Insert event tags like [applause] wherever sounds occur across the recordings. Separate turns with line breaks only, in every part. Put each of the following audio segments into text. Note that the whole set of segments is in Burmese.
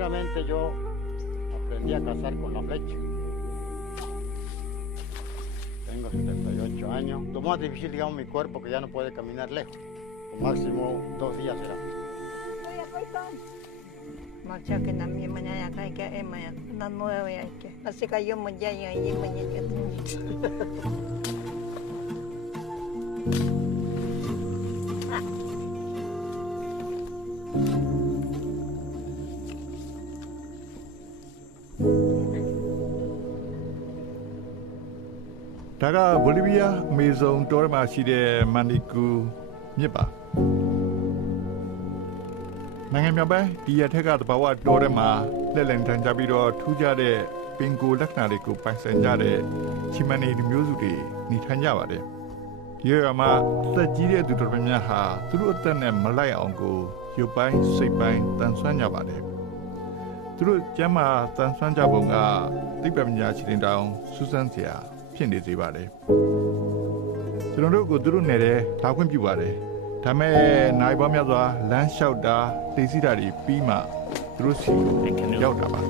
Primeramente yo aprendí a cazar con la flecha. Tengo 78 años. Lo más difícil, digamos, mi cuerpo que ya no puede caminar lejos. Lo máximo dos días será.
Marcha que na mi mañana kai que e maya na nueve ya que así que yo ya y me [laughs]
ဒါကဘိုလီးဗီးယားအမေဇုန်တောထဲမှာရှိတဲ့မန်နီကူမြစ်ပါနိုင်ငံမြောက်ပိုင်းဒီရထက်ကတဘာဝတောထဲမှာလက်လန်ထန်ကြပြီးတော့ထူးခြားတဲ့ပင်ကိုလက္ခဏာတွေကိုပိုင်ဆိုင်ကြတဲ့ချီမန်နီလူမျိုးစုတွေနေထိုင်ကြပါတယ်ဒီရမှာသက်ကြီးတဲ့သူတော်များများဟာသူတို့အသက်နဲ့မလိုက်အောင်ကိုရုပ်ပိုင်းစိတ်ပိုင်းတန်ဆွမ်းကြပါတယ်သူတို့ကျမ်းမာတန်ဆွမ်းကြပုံကသိပ္ပံပညာရှင်တောင်စူးစမ်းစရာ ဖြစ်နေစေပါတယ်ကျွန်တော်တို့ကိုသူတို့နယ်တဲ့လာခွင့်ပြုပါတယ်ဒါမဲ့နိုင်ပေါင်းများစွာလမ်းလျှောက်တာသိစီတာတွေပြီးမှသူတို့စီကိုရောက်တာပါ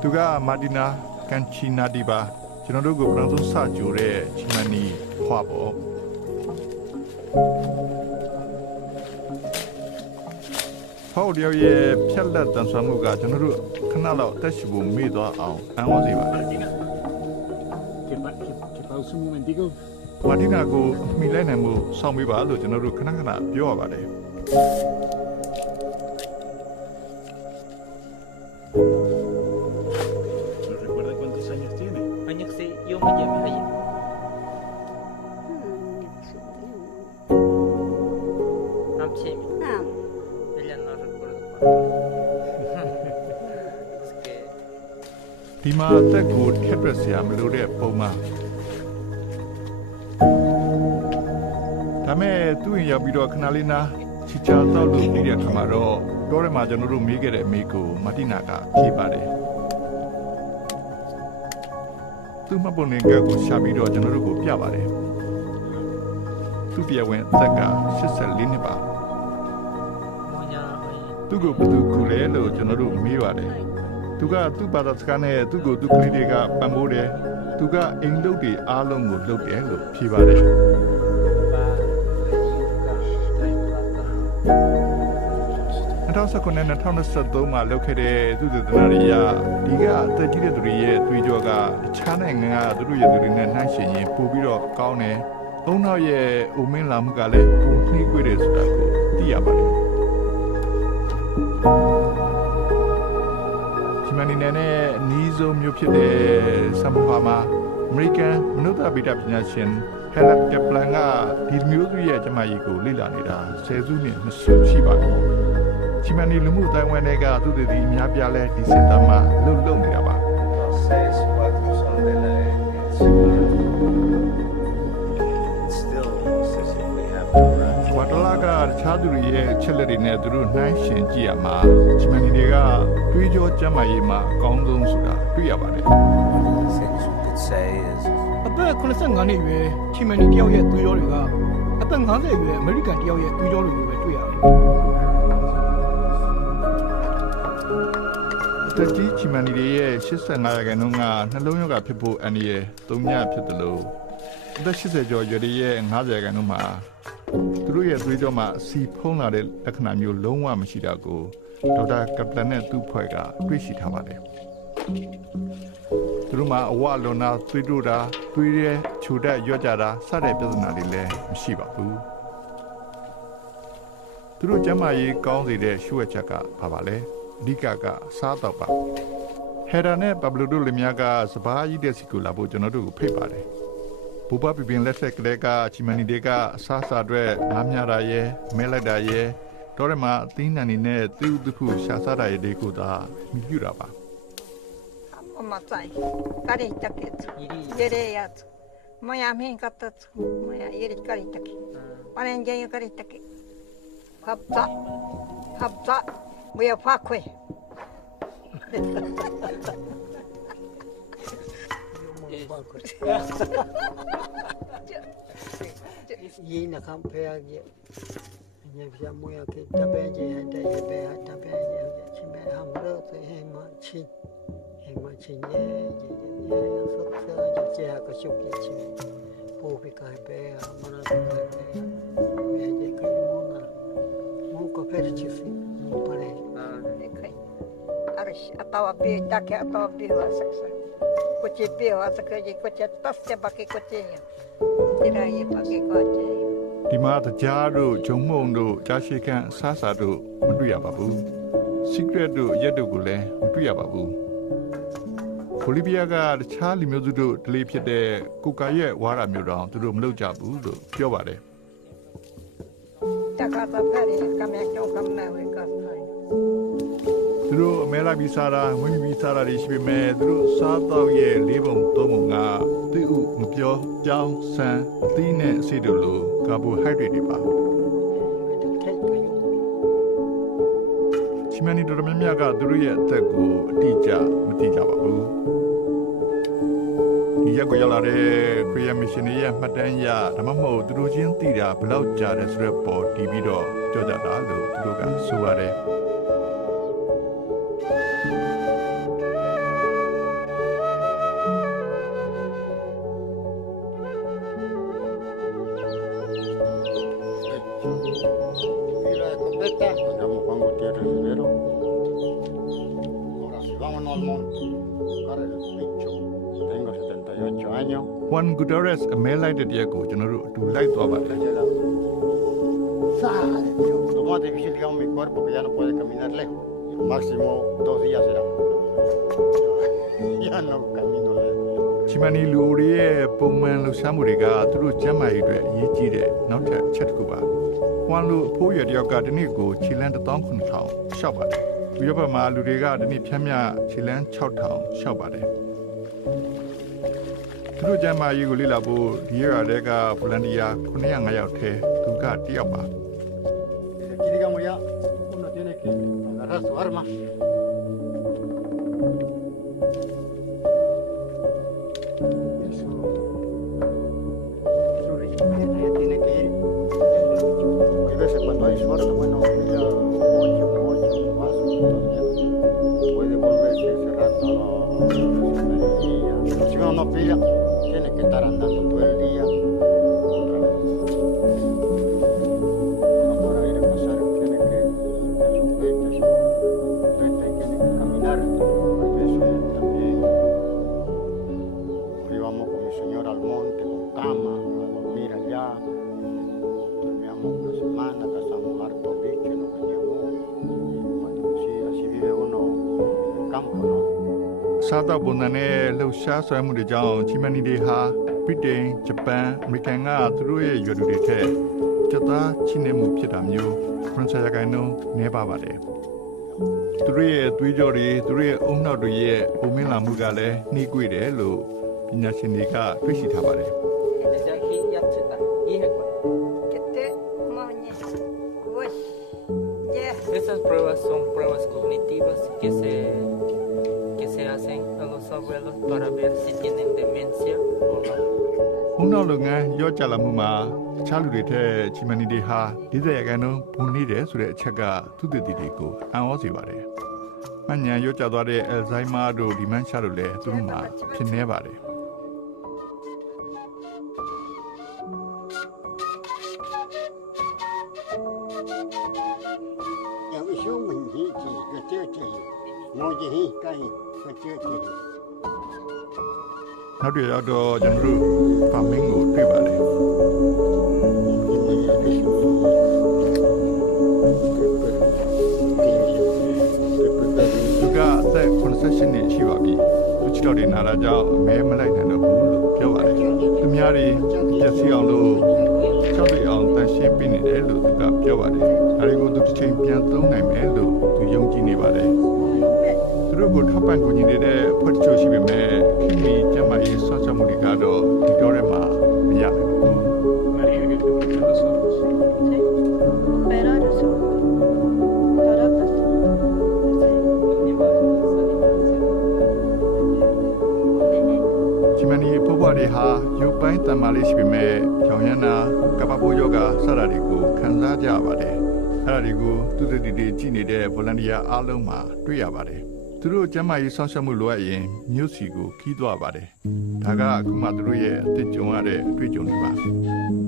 သူကမာတီနာကန်ချီနာဒီပါကျွန်တော်တို့ကိုပထမဆုံးစကြိုတဲ့ချီမန်နီဖွာပေါ့ ဟောက်တယောက်ရဲ့ဖြက်လက်တန်ဆွမ်းမှုကကျွန်တော်တို့ခဏလောက်အသက်ရှူဖို့မေ့သွားအောင်အံ့ဩစေပါတယ်
Que, pa- que, que pause un momentico.
မာတီနာကိုအမိလိုက်နိုင်မှုစောင့်ပေးပါလို့ကျွန်တော်တို့ခဏခဏပြောရပါတယ် မှာအသက်ကိုထက်ပြက်စရာမလိုတဲ့ပုံမှန်ဒါမဲ့သူ့ရင်ရောက်ပြီးတော့ခဏလေးနာချီချာတော့လို့နေတဲ့အခါမှာတော့တောထဲမှာကျွန်တော်တို့မေးခဲ့တဲ့အမေကိုမာတီနာကဖြေပါတယ်သူ့မှတ်ပုံနဲ့ကကိုရှာပြီးတော့ကျွန်တော်တို့ကိုပြပါတယ်သူ့တရားဝင်အသက်က84နှစ်ပါ
moña, oye,
သူ့ကိုဘယ်သူကူလဲလို့ကျွန်တော်တို့မေးပါတယ် သူကသူ့ဘာသာစကားနဲ့သူ့ကိုသူ့ကလေးတွေကပံ့ပိုးတယ်သူကအိမ်လုပ်တွေအားလုံးကိုလုပ်တယ်လို့ဖြေပါတယ်
va, trae plata.
2019နဲ့2023မှာလုပ်ခဲ့တဲ့သူသေသနာတွေရဒီကအသက်ကြီးတဲ့သူတွေရဲ့တွေးကြောကတခြားနိုင်ငံကသူတို့ရဲ့သူတွေနဲ့နှိုင်းယှဉ်ရင်ပိုပြီးတော့ကောင်းတယ်။အုံနောက်ရဲ့အိုမင်းလာမှုကလည်းပုံနှိမ့်ခွေတယ်ဆိုတာကိုသိရပါတယ်။ ဒီမနီနဲ့နဲ့နီးဆုံးမျိုးဖြစ်တဲ့ဆမ်ဘာမှာအမေရိကန်မနုဿဗေဒပညာရှင်ဟဲလက်ကပလန်ကဒီမျိုးစုရဲ့ကျမကြီးကိုလေ့လာနေတာဆယ်စုနှစ်နှစ်စုရှိပါပြီ။ချီမန်နီလူမှုအတိုင်းဝိုင်းတွေကသူတွေဒီအများပြားလဲဒီစင်တာမှာလှုပ်လှုပ်နေတာပါ
Los seis, cuatro son de la etnia. Still, no sé si we have to run.
ဝါတလာကတခြားသူတွေရဲ့ချက်လက်တွေနဲ့သူတို့နှိုင်းယှဉ်ကြည့်ရမှာချီမန်နီတွေက တွေးကြောကျမ်းမာရေးမှာအကောင်းဆုံးဆိုတာတွေ့ရပါတယ်
Things we could say is
အသက်85နှစ်အရွယ်ချီမန်နီတယောက်ရဲ့သွေးကြောတွေကအသက်50အရွယ်အမေရိကန်တယောက်ရဲ့သွေးကြောတွေကိုပဲတွေ့ရတယ်
အသက်ကြီးချီမန်နီတွေရဲ့85ရာခိုင်နှုန်းကနှလုံးရောဂါဖြစ်ဖို့အန္တရာယ်၃ညဖြစ်တယ်လို့ အသက်80ကျော်ရွယ်တွေရဲ့90ရာခိုင်နှုန်းမှာသူတို့ရဲ့သွေးကြောမှာအစီဖုံးလာတဲ့လက္ခဏာမျိုးလုံးဝမရှိတာကိုဒေါက်တာကပလန်နဲ့သူ့ဖွဲ့ကတွေ့ရှိထားပါတယ်သူတို့မှာအဝလွန်တာသွေးတို့တာသွေးရဲခြုံတက်ရွက်ကြတာစတဲ့ပြဿနာတွေလည်းမရှိပါဘူးသူတို့ကျမ်းမာရေးကောင်းစေတဲ့ရှုွက်ချက်ကဘာပါလဲအဓိကကစားတော့ပါဟယ်ရာနဲ့ပဘလိုတို့လည်းများကစပားကြီးတဲ့စီကိုလာဖို့ကျွန်တော်တို့ကိုဖိတ်ပါတယ် ဘူပပပင်လက်ဆက်ကလေးကချီမနီတွေကစားစားအတွက်ငားမြတာရဲ့မဲလိုက်တာရဲ့တော့ရမှာအသီးနှံနေနဲ့သူ့သူခုရှာစားတာရဲ့တွေကိုသာမြည်ပြတာပါ
Mama sai. Kari taket.
Iri,
Yere yat. Maya min katat. Maya yere kari taket. Paren jayo kari taket. Hapta. Hapta. Muya fakwe. 방 그렇지. Kuci bi wa saksa ji kuci tas ke baki kuci nya. Tira ye baki kuci.
ဒီမှာတရားတို့ဂျုံမုံတို့ကြားရှိခန့်ဆာစာတို့မတွေ့ရပါဘူး secret တို့ရက်တို့ကိုလည်းမတွေ့ရပါဘူးဘိုလီးဗီးယားကတခြားလူမျိုးစုတို့ဒလေးဖြစ်တဲ့ကိုကာရဲ့ဝါရာမျိုးတောင်သူတို့မလုပ်ကြဘူးလို့ပြောပါတယ်
Taka ta pari kame kyo kame we ka sai.
သူတို့အမဲလာပြီးစားတာငွေပြီးစားတာတွေရှိပေမဲ့သူတို့စားတော့ရဲ့လေးပုံသုံးပုံကသူ့ဥမပြောကြောင်းဆန်းသီးနဲ့အဆီတို့လိုကာဘိုဟိုက်ဒရိတ်တွေပါချီမနီတို့ရမမြကသူတို့ရဲ့အသက်ကိုအတိအကျမသိကြပါဘူးဒီရက်ကိုရောက်လာတဲ့ Korean Mission ရဲ့မှတ်တမ်းရဒါမှမဟုတ်သူတို့ချင်းတည်တာဘလောက်ကြာတယ်ဆိုတဲ့ပေါ်တည်ပြီးတော့ကြောက်ကြတာလို့သူတို့ကဆိုပါတယ် Juan Gutierrez အမဲလိုက်တဲ့တရက်ကိုကျွန်တော်တို့အတူလိုက်သွားပါတယ်
¡Sale, tío! Lo más difícil, digamos, mi cuerpo que ya no puede caminar lejos. Máximo dos días será. Ya no camino lejos.
ချီမန်နီလူတွေရဲ့ပုံမှန်လှူရှားမှုတွေကသူတို့ကျန်းမာရေးအတွက်အရေးကြီးတဲ့နောက်ထပ်အချက်တစ်ခုပါ။ဟွမ်လူအဖိုးရတယောက်ကဒီနေ့ကိုခြေလန်း19000ရှောက်ပါတယ်။ဒီဘက်မှာလူတွေကဒီနေ့ဖြန်းမြခြေလန်း6000ရှောက်ပါတယ်။ သူတို့ကျန်းမာရေးကိုလေ့လာဖို့ဒီရတဲ့ကဗလန်တီယာ905ယောက်ထဲသူကတယောက်ပါ
Desde aquí, digamos, ya uno tiene que agarrar su arma. Y su, su recipiente ya tiene que ir. Hay veces cuando hay suerte, bueno, ya ocho, ocho, pasos, todavía puede volverse ese rato a mediodía. Si uno no pilla, tiene que estar andando todo el día. Otra vez. No para ir a pasar, tiene que su pecho, su pecho, tiene que caminar. A veces también íbamos con mi señora al monte, con cama, a dormir allá. Dormíamos una semana, cazamos harto bicho y nos veníamos. Y cuando sí, así vive uno en el campo, ¿no?
စားတော့ပုံစံနဲ့လှူရှားဆွဲမှုတွေကြောင့်ချီမန်နီတွေဟာ ဗြိတိန်ဂျပန်အမေရိကန်ကသူတို့ရဲ့ရွယ်သူတွေထက်ကြက်သားချိနေမှုဖြစ်တာမျိုးဖရန်ဆာရကိုင်နှုန်းနည်းပါပါတယ်သူတို့ရဲ့သွေးကြောတွေသူတို့ရဲ့အုံနောက်တွေရဲ့ပုံမင်းလာမှုကလည်းနှီးကွေးတယ်လို့ပညာရှင်တွေကတွေ့ရှိထားပါတယ်
Desde aquí ya se está. Y es igual.
Kete mo nya. Wush. Ye.
Estas pruebas son pruebas cognitivas que se, que se hacen a los abuelos para ver si tienen demencia o no.
အုံနောက်လုပ်ငန်းရော့ကြလာမှုမှာတခြားလူတွေထက်ချီမန်နီတွေဟာ40ရာခိုင်နှုန်းပုံနေတယ်ဆိုတဲ့အချက်ကသူတည်တည်တွေကိုအံ့ဩစေပါတယ်။မှန်ညာရော့ကြသွားတဲ့ Alzheimer တို့ဒီမန်ရှာတို့လည်းသူတို့မှာဖြစ်နေပါတယ်။ နောက်တစ်ရောက်တော့ကျွန်တော်တို့ဖာမင်းကိုတွေ့ပါတယ်သူကအသက်88နှစ်ရှိပါပြီသူချစ်တော်တွေနာတာကြောင့်အမဲမလိုက်နိုင်တော့ဘူးလို့ပြောပါတယ်သူများတွေပျက်စီးအောင်လို့ချောက်တွေအောင်တန်ရှင်းပေးနေတယ်လို့သူကပြောပါတယ်ဒါတွေကိုသူတစ်ချိန်ပြန်သုံးနိုင်မယ်လို့သူယုံကြည်နေပါတယ်သူတို့ကိုထောက်ပံ့ကူညီနေတဲ့အဖွဲ့တချို့ရှိပေမဲ့ခင်မီကျမ်းမာရေးဆော့ချမှု တွေကတော့ဒီတော့ထဲမှာမရနိုင်ဘူး
María, ¿qué te gustan los ojos?
Sí. Operar eso. Caratas. Sí.
Llevar esa distancia.
နည်းနည်း
ချီမန်နီဖုတ်ဘွားတွေဟာရုပ်ပိုင်းတန်မာလေးရှိပေမဲ့ရောင်ရမ်းနာကပ္ပပိုးယောဂစတာတွေကိုခံစားကြရပါတယ်။အဲ့ဒါတွေကိုသူတို့တီတီကြည့်နေတဲ့ volunteer အားလုံးမှာတွေ့ရပါတယ်။ သူတို့ကျမ်းမာရေးဆောင်ရှောက်မှုလိုအပ်ရင်မြို့စီကိုခီးသွားပါတယ်။ဒါကအခုမှသူတို့ရဲ့အသက်ကြုံရတဲ့အတွေ့အကြုံတွေပါ။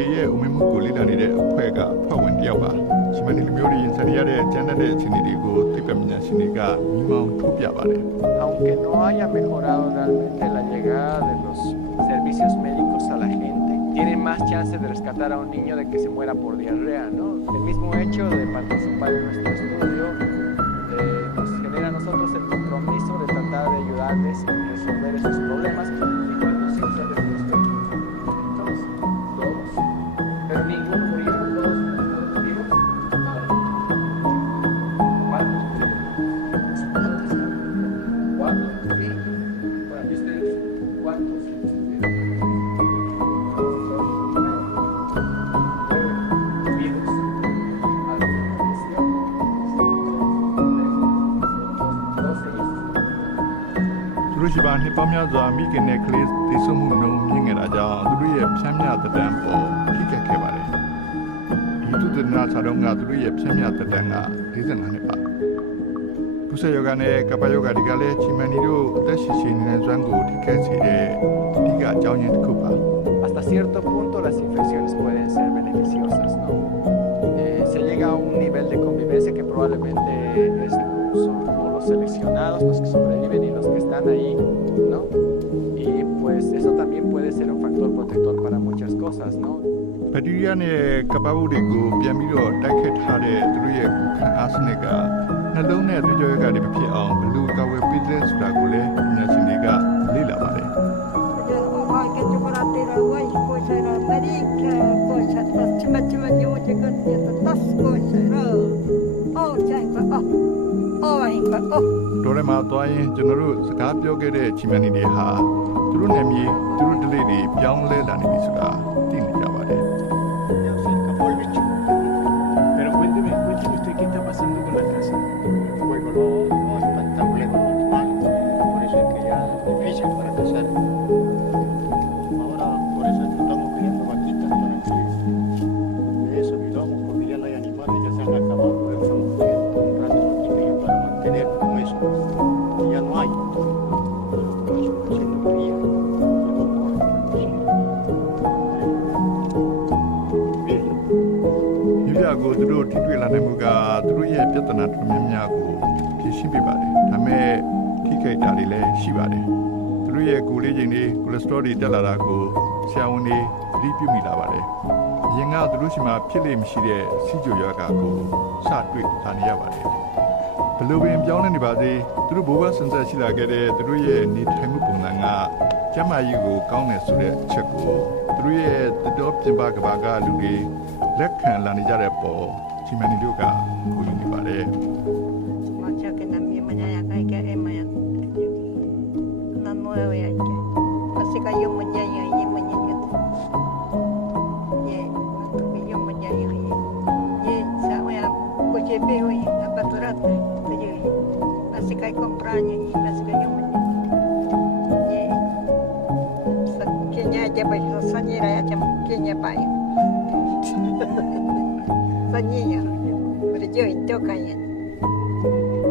ချီမနီတွေရဲ့ဥမင်းမှုကိုလေ့လာနေတဲ့အဖွဲ့ကဖွဲ့ဝင်တစ်ယောက်ပါချီမနီလူမျိုးတွေရင်ဆိုင်ရတဲ့ကျန်းတဲ့အခြေအနေတွေကိုသိပ္ပံပညာရှင်တွေကမိမောင်းထုတ်ပြပါတယ်
aunque no haya mejorado realmente la llegada de los servicios médicos a la gente, tienen más chance de rescatar a un niño de que se muera por diarrea, ¿no? El mismo hecho de participar en nuestro estudio eh, nos genera a nosotros el compromiso de tratar de ayudarles a resolver esos problemas. ¿Y cuántos hijos
သူတို့ရှိပါနှစ်ပေါင်းများစွာမိခင်နဲ့ကလေးတည်ဆုံမှုနှုံမြင့်ခဲ့တာကြောင့်သူတို့ရဲ့ဖြမ်းမြတတန်းပေါ်ထိခိုက်ခဲ့ပါတယ်ဒီသူတနာစာတော့ကသူတို့ရဲ့ဖြမ်းမြတတန်းက45နှစ်ပါပုစယောဂနဲ့ကပ္ပယောဂဒီကလည်းချီမနီတို့အသက်ရှင်ရှင်နေတဲ့ဇွမ်းကိုထိခိုက်စေတဲ့အဓိကအကြောင်းရင်းတစ်ခုပါ
Hasta cierto punto las infecciones pueden ser beneficiosas, ¿no? Eh, se llega a un nivel de convivencia que probablemente es- son como los seleccionados, los que sobreviven y los que están ahí, ¿no? Y pues eso también puede ser un factor protector para muchas cosas, ¿no?
ဘက်တီးရီးယားနဲ့ကပ္ပဝုတွေကိုပြန်ပြီးတော့တိုက်ခတ်ထားတဲ့သူတို့ရဲ့ခံအားစနစ်ကနှလုံးနဲ့သွေးကြောရကတွေမဖြစ်အောင်ဘယ်လိုကာဝယ်ပေးတဲ့ဆိုတာကိုလည်းပညာရှင်တွေကလေ့လာပါတယ်
Oi, que chocolateira, oi, coisa era, marica, coisa,
တော်ထဲမှာသွားရင်ကျွန်တော်တို့စကားပြောခဲ့တဲ့ချီမန်နီတွေဟာသူတို့နာမည်သူတို့ဒလိတွေပြောင်းလဲလာနေပြီဆိုတာ ဒါပေမဲ့ထိခိုက်တာတွေလည်းရှိပါတယ်သူတို့ရဲ့ကိုယ်လေးချိန်တွေကိုလက်စထရောတွေတက်လာတာကိုဆရာဝန်တွေသတိပြုမိလာပါတယ်အရင်ကသူတို့ရှိမှဖြစ်လိမ့်မရှိတဲ့စီဂျိုယောဂါကိုစတွေ့လာနေရပါတယ်ဘယ်လိုပင်ပြောင်းလဲနေပါသေးသူတို့ဘိုးဘွားဆန်ဆက်ရှိလာခဲ့တဲ့သူတို့ရဲ့နေထိုင်မှုပုံစံကကျန်းမာရေးကိုကောင်းတယ်ဆိုတဲ့အချက်ကိုသူတို့ရဲ့တတော်ပြင်ပကဘာကလူတွေလက်ခံလာနေကြတဲ့ပေါ်ချီမန်နီတို့က
それでは一等会へ。